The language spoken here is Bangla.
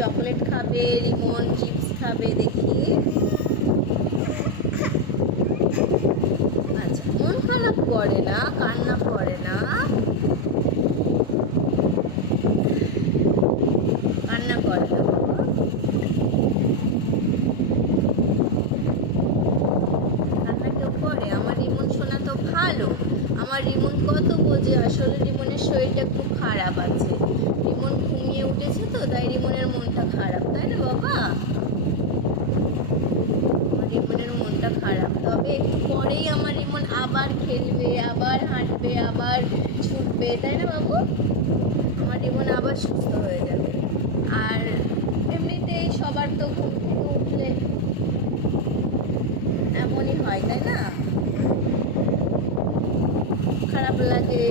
চকলেট খাবে লিমন চিপস খাবে, দেখি। আচ্ছা মন খারাপ করে না, কান্না করে না। কান্না করে না কেউ করে? আমার রিমন শোনা তো ভালো। আমার রিমন কত বোঝে? আসলে রিমনের শরীরটা খুব খারাপ আছে। রিমন ঘুমিয়ে উঠে তবে একটু পরেই আমার রিমন আবার খেলবে, আবার হাঁটবে, আবার ছুটবে, তাই না বাবু? আমার রিমন আবার সুস্থ হয়ে যাবে। আর এমনিতেই সবার তো ঘুম থেকে উঠলে এমনই হয়, তাই না? খারাপ লাগে